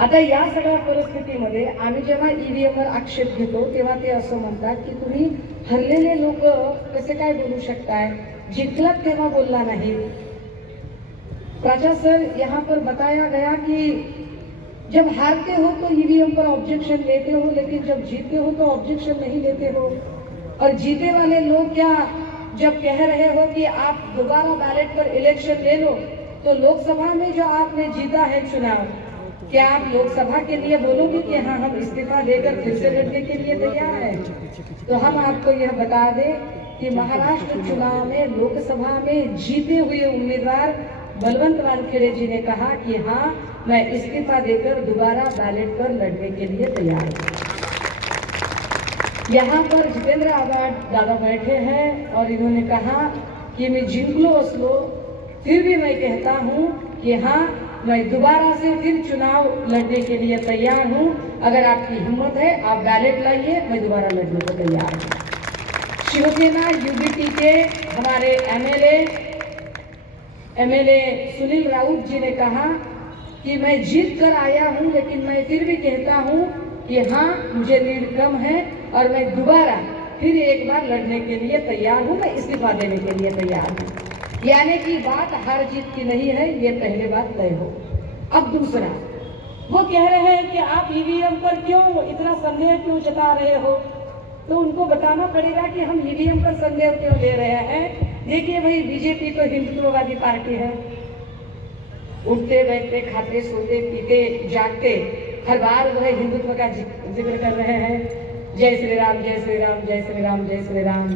आता या सगळ्या परिस्थितीमध्ये आम्ही जेव्हा ईव्हीएमवर आक्षेप घेतो तेव्हा ते असं म्हणतात की तुम्ही हरलेले लोक कसे काय बोलू शकताय, जिंकलात तेव्हा बोलला नहीं। प्राचा सर, यहाँ पर बताया गया कि जब हारते हो तो ईवीएम पर ऑब्जेक्शन लेते हो, लेकिन जब जीतते हो तो ऑब्जेक्शन नहीं लेते हो। और जीते वाले लोग क्या जब कह रहे हो कि आप दोबारा बैलेट पर इलेक्शन ले लो, तो लोकसभा में जो आपने जीता है चुनाव, क्या आप लोकसभा के लिए बोलोगे कि हाँ हम इस्तीफा देकर फिर से लड़ने के लिए तैयार हैं? तो हम आपको यह बता दें कि महाराष्ट्र चुनाव में लोकसभा में जीते हुए उम्मीदवार बलवंत वानखेड़े जी ने कहा कि हाँ मैं इस्तीफा देकर दोबारा बैलेट पर लड़ने के लिए तैयार हूँ। यहाँ पर जितेंद्र आबाद दादा बैठे हैं और इन्होंने कहा कि मैं जिंक लो असलो, फिर भी मैं कहता हूँ कि हाँ मैं दोबारा से फिर चुनाव लड़ने के लिए तैयार हूँ। अगर आपकी हिम्मत है आप बैलेट लाइए, मैं दोबारा लड़ने को तैयार हूँ। शिवसेना यूबीटी के हमारे एमएलए सुनील राउत जी ने कहा कि मैं जीत कर आया हूँ, लेकिन मैं फिर भी कहता हूँ कि हाँ मुझे लीड कम है और मैं दोबारा फिर एक बार लड़ने के लिए तैयार हूँ, मैं इस्तीफा देने के लिए तैयार हूँ। यानी कि बात हार जीत की नहीं है, ये पहले बात तय हो। अब दूसरा, वो कह रहे हैं कि आप ईवीएम पर क्यों इतना संदेह क्यों जता रहे हो, तो उनको बताना पड़ेगा कि हम ईवीएम पर संदेह क्यों ले रहे हैं। देखिए भाई, बीजेपी तो हिंदुत्ववादी पार्टी है, उठते बैठते खाते सोते पीते जागते हर बार वह हिंदुत्व का जिक्र कर रहे हैं। जय श्री राम जय श्री राम जय श्री राम जय श्री राम।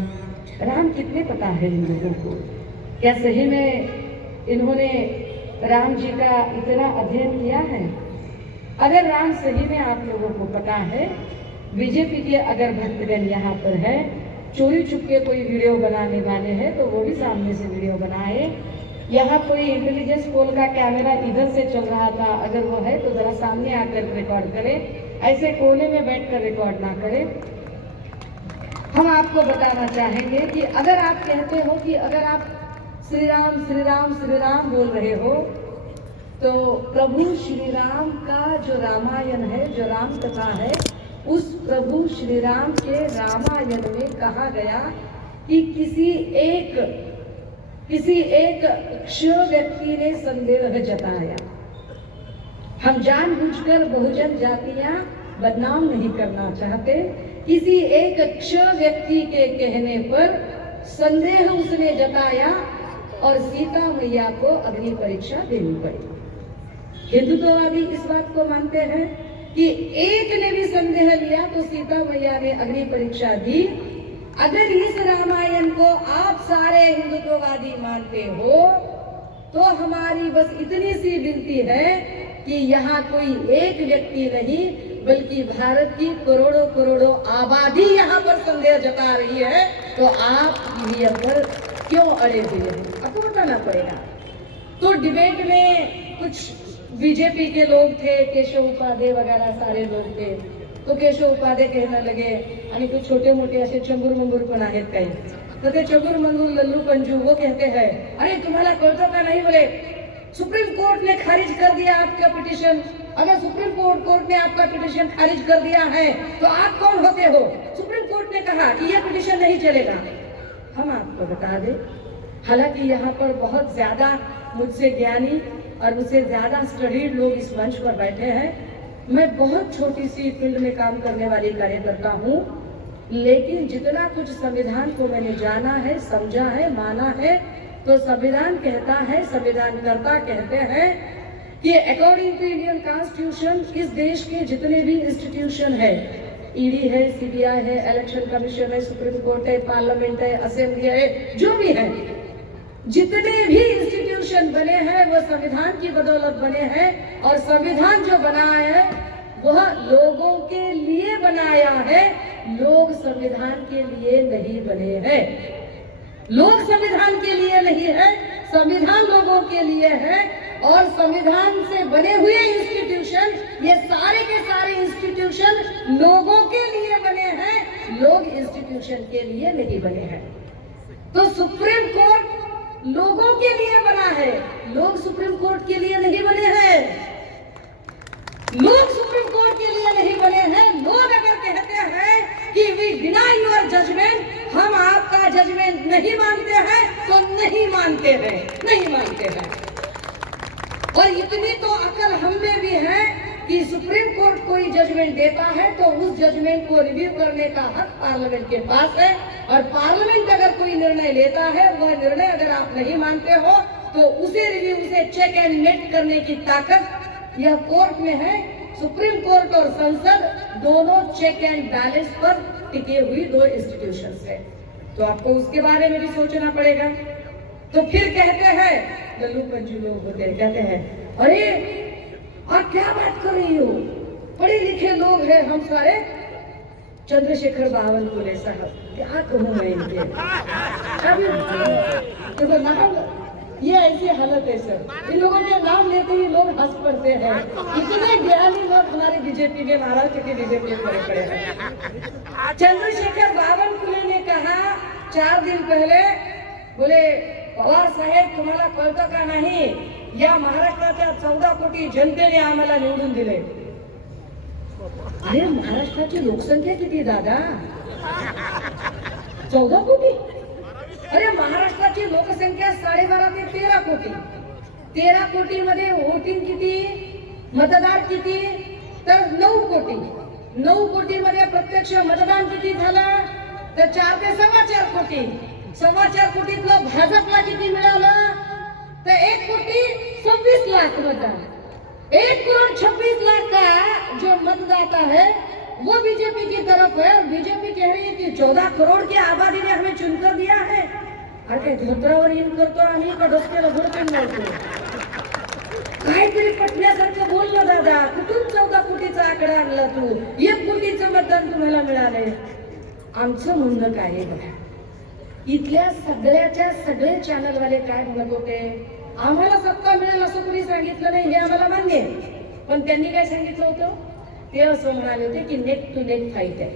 राम कितने पता है इन लोगों को? क्या सही में इन्होंने राम जी का इतना अध्ययन किया है? अगर राम सही में आप लोगों को पता है, बीजेपी के अगर भक्तगण यहाँ पर है, चोरी छुपके कोई वीडियो बनाने वाले हैं तो वो भी सामने से वीडियो बनाए। यहाँ कोई इंटेलिजेंस पोल का कैमरा इधर से चल रहा था, अगर वो है तो जरा सामने आकर रिकॉर्ड करें, ऐसे कोने में बैठकर रिकॉर्ड ना करें। हम आपको बताना चाहेंगे कि अगर आप कहते हो कि अगर आप श्री राम श्री राम श्री राम बोल रहे हो, तो प्रभु श्री राम का जो रामायण है, जो राम कथा है, उस प्रभु श्री राम के रामायण में कहा गया कि किसी एक क्ष व्यक्ति ने संदेह जताया। हम जानबूझकर बहुजन जातियां बदनाम नहीं करना चाहते। किसी एक क्ष व्यक्ति के कहने पर संदेह उसने जताया और सीता मैया को अग्नि परीक्षा देनी पड़ी। हिंदुत्ववादी इस बात को मानते हैं कि एक ने भी संदेह लिया तो सीता मैया ने अग्नि परीक्षा दी। अगर इस रामायण को आप सारे हिंदुत्ववादी मानते हो तो हमारी बस इतनी सी विनती है कि यहाँ कोई एक व्यक्ति नहीं बल्कि भारत की करोड़ों करोड़ों आबादी यहाँ पर संदेह जता रही है, तो आप ईवीएम पर क्यों अड़े हुए हैं? आपको बताना पड़ेगा। तो डिबेट में कुछ बीजेपी के लोग थे, केशव उपाध्याय वगैरह सारे लोग थे, तो केशव उपाध्याय कहने लगे आणि कुछ छोटे मोटे असे चंगूर मंगूर पण आहेत काही, तो ते चंगूर मंगूर लल्लू पंजू वो कहते हैं अरे तुम्हाला कळतं का नहीं, बोले सुप्रीम कोर्ट ने खारिज कर दिया आपका पिटीशन। अगर सुप्रीम कोर्ट ने आपका पिटीशन खारिज कर दिया है तो आप कौन होते हो? सुप्रीम कोर्ट ने कहा कि यह पिटीशन नहीं चलेगा। हम आपको बता दें, हालांकि यहाँ पर बहुत ज्यादा मुझसे ज्ञानी और मुझसे ज्यादा स्टडीड लोग इस मंच पर बैठे हैं। मैं बहुत छोटी सी फील्ड में काम करने वाली कार्यकर्ता हूँ, लेकिन जितना कुछ संविधान को मैंने जाना है, समझा है, माना है, तो संविधान कहता है, संविधानकर्ता कहते हैं कि अकॉर्डिंग टू इंडियन कॉन्स्टिट्यूशन इस देश के जितने भी इंस्टीट्यूशन है, ईडी है, सीबीआई है, इलेक्शन कमीशन है, सुप्रीम कोर्ट है, पार्लियामेंट है, असेंबली है, जो भी है, जितने भी इंस्टीट्यूशन बने हैं वो संविधान की बदौलत बने हैं। और संविधान जो बनाया है वह लोगों के लिए बनाया है, लोग संविधान के लिए नहीं बने हैं। लोग संविधान के लिए नहीं है, संविधान लोगों के लिए है। और संविधान से बने हुए इंस्टीट्यूशन, ये सारे के सारे इंस्टीट्यूशन लोगों के लिए बने हैं, लोग इंस्टीट्यूशन के लिए नहीं बने हैं। तो सुप्रीम कोर्ट लोगों के लिए बना है, लोग सुप्रीम कोर्ट के लिए नहीं बने हैं। लोग सुप्रीम कोर्ट के लिए नहीं बने हैं। लोग अगर कहते हैं कि वी डिनाई योर जजमेंट, हम आपका जजमेंट नहीं मानते हैं, तो नहीं मानते हैं, नहीं मानते हैं। और इतनी तो अकल हम में भी है कि सुप्रीम कोर्ट कोई जजमेंट देता है तो उस जजमेंट को रिव्यू करने का हक पार्लियामेंट के पास है, और पार्लियामेंट अगर कोई निर्णय लेता है, वह निर्णय अगर आप नहीं मानते हो तो उसे रिव्यू, उसे चेक एंड मेट करने की ताकत यह कोर्ट में है। सुप्रीम कोर्ट और संसद दोनों चेक एंड बैलेंस पर टिके हुई दो इंस्टीट्यूशंस है, तो आपको उसके बारे में भी सोचना पड़ेगा। तो फिर कहते हैं, लल्लू पंजू लोग होते हैं, कहते हैं अरे आप क्या बात कर रही हो, पढ़े लिखे लोग हैं हम सारे। चंद्रशेखर बावनकुले साहब, क्या कहूँ मैं इनके, देखो नाम, ये ऐसी हालत है सर, इन लोगों के नाम लेते ही लोग हंस पड़ते हैं। इतने ज्ञानी लोग हमारे बीजेपी के, महाराष्ट्र के बीजेपी में पड़े हैं। चंद्रशेखर बावनकुले ने कहा 4 दिन पहले, बोले पवार साहेब तुम्हाला कळतं का नाही, या महाराष्ट्राच्या 14 कोटी जनतेने आम्हाला निवडून दिले। अरे महाराष्ट्राची लोकसंख्या किती दादा, 14 कोटी? अरे महाराष्ट्राची लोकसंख्या 12.5 ते 13 कोटी। 13 कोटी मध्ये वोटिंग किती, मतदार किती, तर 9 कोटी। 9 कोटी मध्ये प्रत्यक्ष मतदान किती झालं, तर 4 ते 4.25 कोटी। 4.25 कोटीतलं भाजपला किती मिळालं, तर 1 कोटी 26 लाख मतदान। 1 करोड़ 26 लाख का जो मतदाता है वो बीजेपी की तरफ है, और बीजेपी कह रही है कि 14 करोड़ की आबादी ने हमें चुनकर दिया है। अरे धोत्रावर इन करतो आम्ही का डोसक्याला धोरकन लावतो, काहीतरी पटण्यासारखं बोल ना दादा, कुठून 14 कोटीचा आकडा आणला तू, 1 कोटीचं मतदान तुम्हाला मिळालंय। आमचं म्हणणं काय आहे बघा, इथल्या सगळ्याच्या सगळे चॅनलवाले काय म्हणत होते, आम्हाला सत्ता मिळेल असं कोणी सांगितलं नाही, हे आम्हाला मान्य आहे, पण त्यांनी काय सांगितलं होतं, ते असं म्हणाले होते की नेक टू नेक फाइट है,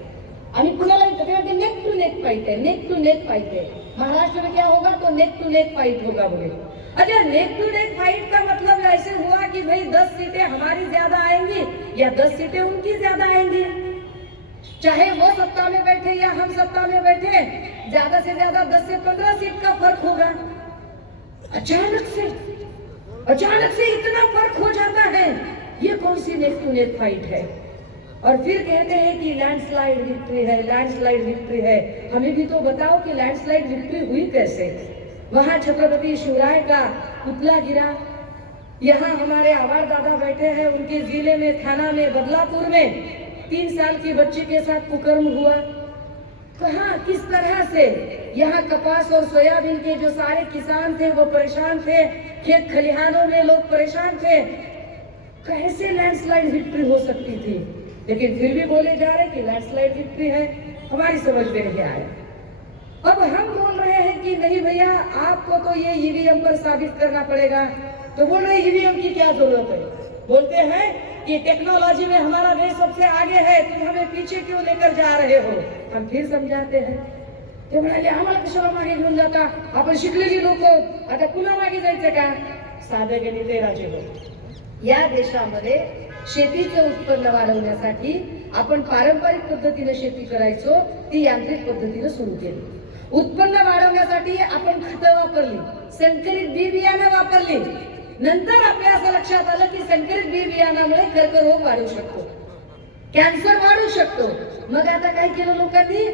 आणि कुणाला नेक टू नेक फाइट है, नेक टू नेक फाइट है, महाराष्ट्र में क्या होगा, तो नेक टू नेक फाइट होगा बोले। अच्छा, नेक टू नेक फाइट का मतलब ऐसे हुआ कि भाई 10 सीटें हमारी ज्यादा आएंगी या 10 सीटें उनकी ज्यादा आएंगी, चाहे वो सत्ता में बैठे या हम सत्ता में बैठे, ज्यादा से ज्यादा 10 से 15 सीट का फर्क होगा। अचानक से इतना फर्क हो जाता है, ये कौन सी नेक टू नेक फाइट है। और फिर कहते हैं कि लैंडस्लाइड विक्ट्री है, लैंडस्लाइड विक्ट्री है। हमें भी तो बताओ कि लैंडस्लाइड विक्ट्री हुई कैसे। वहां छत्रपति शिवराय का पुतला गिरा, यहाँ हमारे आवार दादा बैठे हैं, उनके जिले में, थाना में, बदलापुर में 3 साल की बच्ची के साथ कुकर्म हुआ। कहाँ, किस तरह से यहाँ कपास और सोयाबीन के जो सारे किसान थे वो परेशान थे, खेत खलिहानों में लोग परेशान थे, कैसे लैंडस्लाइड विक्ट्री हो सकती थी। लेकिन फिर भी बोले जा रहे कि लैंडस्लाइड विक्ट्री है, हमारी समझ में नहीं आया। अब हम बोल रहे हैं कि नहीं भैया, आपको तो ये ईवीएम पर साबित करना पड़ेगा, तो बोल रहे ईवीएम की क्या जरूरत है। बोलते हैं कि टेक्नोलॉजी में हमारा देश सबसे आगे है, तुम हमें पीछे क्यों लेकर जा रहे हो। हम फिर समझाते हैं, ते म्हणाले आम्हाला कशाला मागे घेऊन जाता, आपण शिकलेली लोक, आता पुन्हा मागे जायचं का। साधे गणित आहे राजे हो, या देशामध्ये शेतीचे उत्पन्न वाढवण्यासाठी आपण पारंपरिक पद्धतीने शेती करायचो, ती यांत्रिक पद्धतीने सुरू केली। उत्पन्न वाढवण्यासाठी आपण खतं वापरली, संकरित बी बियाणं वापरली, नंतर आपल्या असं लक्षात आलं की संकरित बी बियाणामुळे कर्करोग वाढू शकतो, कॅन्सर वाढू शकतो। मग आता काय केलं लोकांनी,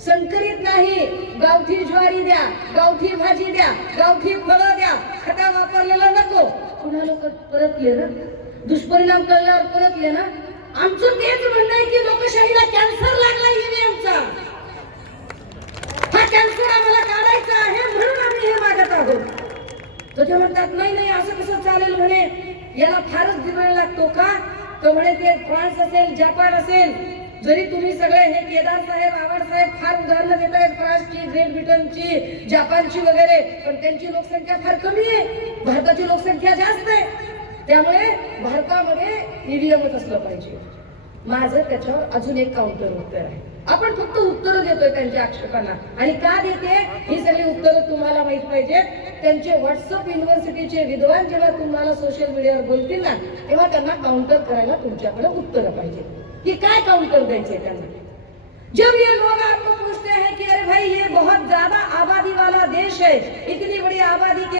संकरित नाही, गावठी ज्वारी द्या, गावठी भाजी द्या, गावठी फळं द्या, खता वापरलेलं नको। पुन्हा लोक परतले ना, दुष्परिणाम कळल्यावर परतले ना। आमचं तेच म्हणणं आहे की लोकशाहीला कॅन्सर लागला ईव्हीएमचा, हा कॅन्सर आम्हाला काढायचा आहे, म्हणून आम्ही हे मागत आहोत। तर ते म्हणतात नाही नाही असं कसं चालेल म्हणे, याला फारच वेळ लागतो का। तो म्हणे ते फ्रान्स असेल, जपान असेल, जरी तुम्ही सगळे हे केदार साहेब, आवाड साहेब फार उदाहरणं देत आहेत फ्रान्सची, ग्रेट ब्रिटनची, जपानची वगैरे, पण त्यांची लोकसंख्या फार कमी आहे, भारताची लोकसंख्या जास्त आहे, त्यामुळे भारतामध्ये ईव्हीएमच असलं पाहिजे। माझं त्याच्यावर अजून एक काउंटर उत्तर आहे, आपण फक्त उत्तर देतोय त्यांच्या आक्षेपांना. आणि का देते ही सगळी उत्तरं तुम्हाला माहित पाहिजेत. त्यांचे व्हॉट्सअप युनिव्हर्सिटीचे विद्वान जेव्हा तुम्हाला सोशल मीडियावर बोलतील ना, तेव्हा त्यांना काउंटर करायला तुमच्याकडे उत्तर पाहिजे की काय काउंटर द्यायचे त्यांना. जब ये लोग आपको पूछते हैं कि अरे भाई ये बहुत ज्यादा आबादी वाला देश है, इतनी बड़ी आबादी के